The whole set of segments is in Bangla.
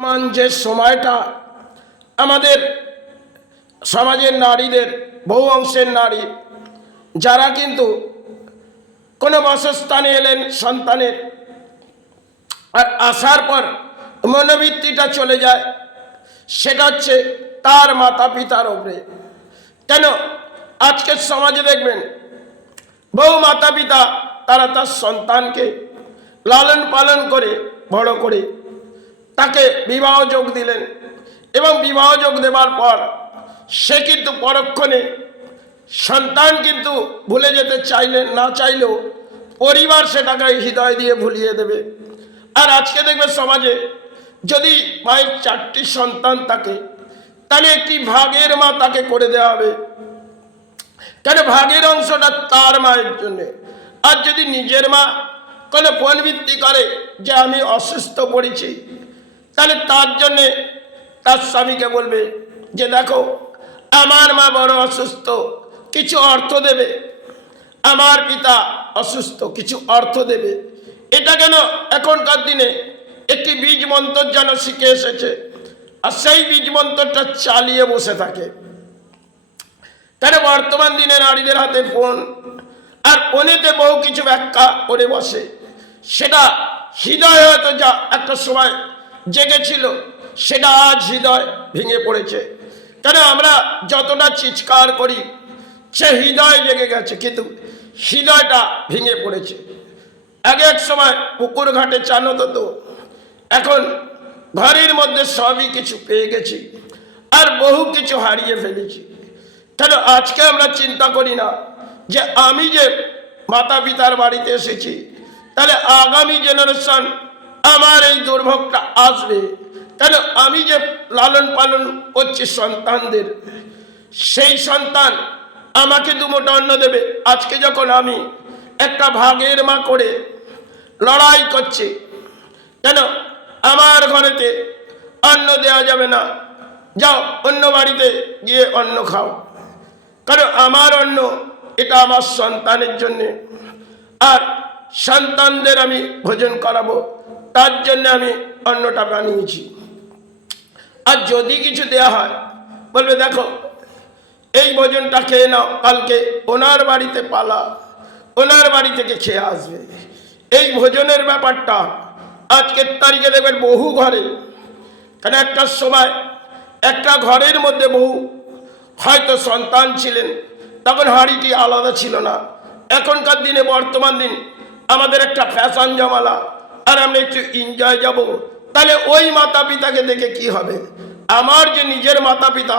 মান যে সময়টা আমাদের সমাজের নারীদের, বহু অংশের নারী যারা কিন্তু কোনো বাসস্থানে এলেন সন্তানের, আর আসার পর মনোবৃত্তিটা চলে যায়, সেটা হচ্ছে তার মাতা পিতার ওপরে। কেন আজকের সমাজে দেখবেন বহু মাতা পিতা তারা তার সন্তানকে লালন পালন করে বড় করে তাকে বিবাহ যোগ দিলেন, এবং বিবাহ যোগ দেওয়ার পর সে কিন্তু পরক্ষণে সন্তান কিন্তু ভুলে যেতে চাইলেন, না চাইলেও পরিবার সেটাকে হৃদয় দিয়ে ভুলিয়ে দেবে। আর আজকে দেখবে সমাজে যদি মায়ের 4টি সন্তান থাকে, তাহলে একটি ভাগের মা তাকে করে দেওয়া হবে, কেন ভাগের অংশটা তার মায়ের জন্যে। আর যদি নিজের মা কোনো পণবৃত্তি করে যে আমি অসুস্থ পড়েছি, তাহলে তার জন্যে তার স্বামীকে বলবে যে দেখো আমার মা বড় অসুস্থ, কিছু অর্থ দেবে, আমার পিতা অসুস্থ, কিছু অর্থ দেবে। এটা কেন এখনকার দিনে একটি বীজ মন্ত্র যেন শিখে এসেছে, আর সেই বীজ মন্ত্রটা চালিয়ে বসে থাকে। কেন বর্তমান দিনে নারীদের হাতে ফোন, আর ফোনেতে বহু কিছু ব্যাখ্যা করে বসে। সেটা হৃদয় হয়তো যা একটা সময় জেগেছিল, সেটা আজ হৃদয় ভেঙে পড়েছে। কেন আমরা যতটা চিৎকার করি সে হৃদয় জেগে গেছে, কিন্তু হৃদয়টা ভেঙে পড়েছে। আগে এক সময় পুকুর ঘাটে চান হতো, এখন ঘরের মধ্যে সবই কিছু পেয়ে গেছি, আর বহু কিছু হারিয়ে ফেলেছি। কেন আজকে আমরা চিন্তা করি না যে আমি যে মাতা পিতার বাড়িতে এসেছি, তাহলে আগামী জেনারেশন আমার এই দুর্ভোগটা আসবে। কেন আমি যে লালন পালন করছি সন্তানদের, সেই সন্তান আমাকে দুমুঠো অন্ন দেবে। আজকে যখন আমি একটা ভাগের মা করে লড়াই করছি, কেন আমার ঘরেতে অন্ন দেওয়া যাবে না, যাও অন্য বাড়িতে গিয়ে অন্ন খাও, কারণ আমার অন্ন এটা আমার সন্তানের জন্যে, আর সন্তানদের আমি ভোজন করাবো, তার জন্য আমি অন্নটা বানিয়েছি। আর যদি কিছু দেয়া হয়, বলবে দেখো এই ভোজনটা খেয়ে নাও, কালকে ওনার বাড়িতে পালা, ওনার বাড়ি থেকে খেয়ে আসবে। এই ভোজনের ব্যাপারটা আজকের তারিখে দেখবেন বহু ঘরে, কারণ একটা সময় একটা ঘরের মধ্যে বহু হয়তো সন্তান ছিলেন, তখন হাঁড়িটি আলাদা ছিল না। এখনকার দিনে বর্তমান দিন আমাদের একটা ফ্যাশন জমালা, আর আমরা একটু এনজয় যাব, তাহলে ওই মাতা পিতাকে দেখে কি হবে? আমার যে নিজের মাতা পিতা,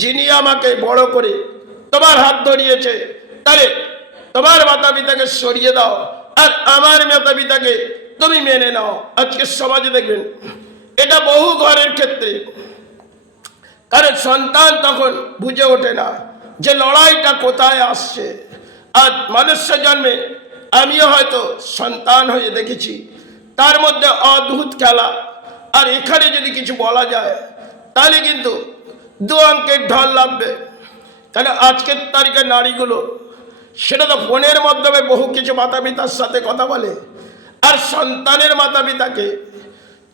যিনি আমাকে বড় করে তোমার হাত ধরিয়েছে, তাহলে তোমার মাতা পিতাকে সরিয়ে দাও, আর আমার মাতা পিতাকে তুমি মেনে নাও। আজকে সমাজে দেখবেন এটা বহু ঘরের ক্ষেত্রে, কারণ সন্তান তখন বুঝে ওঠে না যে লড়াইটা কোথায় আসছে। আর মনুষ্য জন্মে আমিও হয়তো সন্তান হয়ে দেখেছি, তার মধ্যে অদ্ভুত খেলা। আর এখানে যদি কিছু বলা যায় তাহলে কিন্তু 2 অঙ্কের ঢল লাগবে। কেন আজকের তারিখে নারীগুলো সেটা তো ফোনের মাধ্যমে বহু কিছু মাতা পিতার সাথে কথা বলে, আর সন্তানের মাতা পিতাকে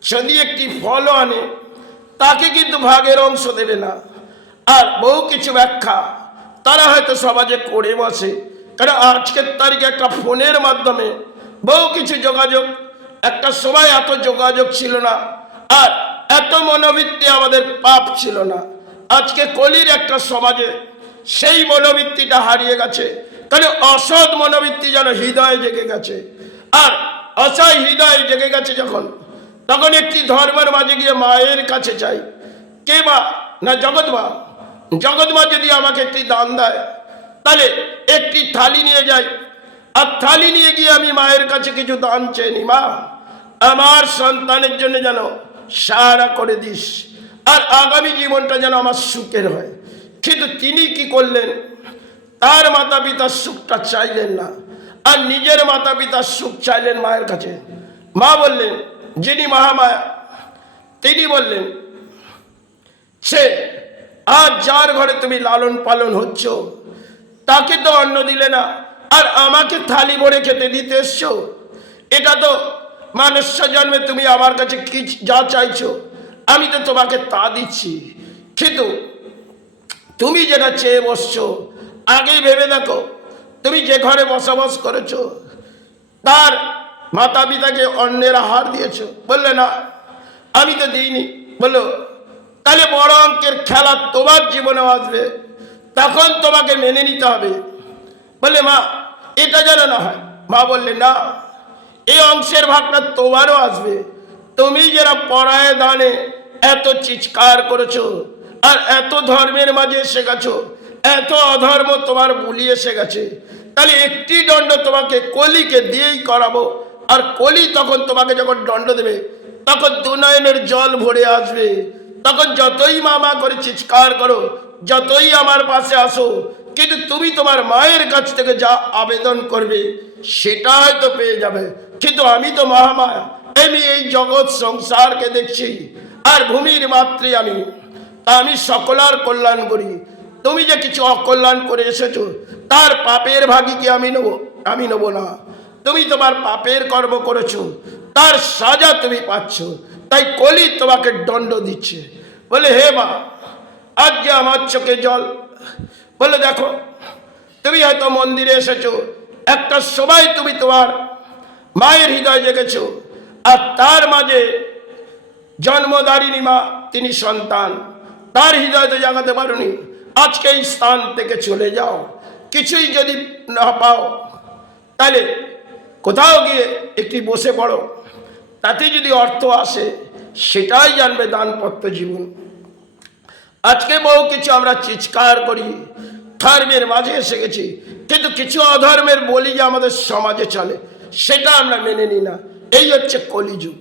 যদি একটি ফলও আনে, তাকে কিন্তু ভাগের অংশ দেবে না। আর বহু কিছু ব্যাখ্যা তারা হয়তো সমাজে করে বসে, কারণ আজকের তারিখে একটা ফোনের মাধ্যমে বহু কিছু যোগাযোগ। একটা সময় এত যোগাযোগ ছিল না, আর এত মনোবৃত্তি আমাদের পাপ ছিল না। আজকে কলির একটা সমাজে সেই মনোবৃত্তিটা হারিয়ে গেছে, কারণ অসৎ মনোবৃত্তি যেন হৃদয়ে জেগে গেছে। আর অসৎ হৃদয়ে জেগে গেছে যখন, তখন একটি ধর্মের মাঝে গিয়ে মায়ের কাছে চাই, কে মা? না জগৎমা। জগৎমা যদি আমাকে একটি দান দেয়, তাহলে একটি থালি নিয়ে যাই, আর থালি নিয়ে গিয়ে আমি মায়ের কাছে কিছু দান চেয়ে নি, মা আমার সন্তানের জন্য যেন সাহারা করে দিস, আর আগামী জীবনটা যেন আমার সুখের হয়। কিন্তু তিনি কি করলেন? তার মাতা পিতার সুখটা চাইলেন না, আর নিজের মাতা পিতার সুখ চাইলেন মায়ের কাছে। মা বললেন, যিনি মহামায়া, তিনি বললেন সে আজ যার ঘরে তুমি লালন পালন হচ্ছ, তাকে তো অন্ন দিলে না, আর আমাকে থালি ভরে খেতে দিতে এসছো। এটা তো মানুষ্য জন্মে তুমি আমার কাছে কি যা চাইছো আমি তো তোমাকে তা দিচ্ছি, কিন্তু তুমি যেটা চেয়ে বসছো আগেই ভেবে দেখো, তুমি যে ঘরে বসবাস করেছো তার মাতা পিতাকে অন্যের আহার দিয়েছো? বললে না, আমি তো দিইনি। বললো তাহলে বড় অঙ্কের খেলা তোমার জীবনে আসবে, তখন তোমাকে মেনে নিতে হবে। বললে মা এটা যেন না হয়। মা বললে না, এই অংশের ভাগটা তোমারও আসবে। তুমি যারা পরায় দানে এত চিৎকার করেছো আর এত ধর্মের মাঝে এসে গেছো, এত অধর্ম তোমার বুলিয়ে এসে গেছে, তাহলে একটি দণ্ড তোমাকে কলিকে দিয়েই করাবো। আর কলি তখন তোমাকে যখন দণ্ড দেবে তখন দুনয়নের জল ভরে আসবে। তখন যতই মা করে চিৎকার করো, যতই আমার পাশে আসো, কিন্তু তুমি তোমার মায়ের কাছ থেকে যা আবেদন করবে সেটা হয়তো পেয়ে যাবে। কিন্তু আমি তো মহামায়া, আমি এই জগৎ সংসারকে দেখছি, আর ভূমির মাতৃ আমি, তা আমি সকলার কল্যাণ করি। তুমি যে কিছু অকল্যাণ করে এসেছো তার পাপের ভাগী কি আমি নেবো? আমি নেবো না। তুমি তোমার পাপের কর্ম করেছো, তার সাজা তুমি পাচ্ছ, তাই কলি তোমাকে দণ্ড দিচ্ছে। বলে হে মা, আজ যে আমার চোখে জল। বলে দেখো, তুমি হয়তো মন্দিরে এসেছো, একটা সময় তুমি তোমার মায়ের হৃদয় জেগেছো, আর তার মাঝে জন্মদারিণী মা, তিনি সন্তান, তার হৃদয় তো জাগাতে পারোনি। আজকে এই স্থান থেকে চলে যাও, কিছুই যদি না পাও তাহলে কোথাও গিয়ে একটি বসে পড়ো, তাতে যদি অর্থ আসে সেটাই জানবে দানপত্র জীবন। আজকে বহু কিছু আমরা চিৎকার করি, ধর্মের মাঝে এসে গেছি, কিন্তু কিছু অধর্মের বলি যে আমাদের সমাজে চলে সেটা আমরা মেনে নিই না। এই হচ্ছে কলিযুগ।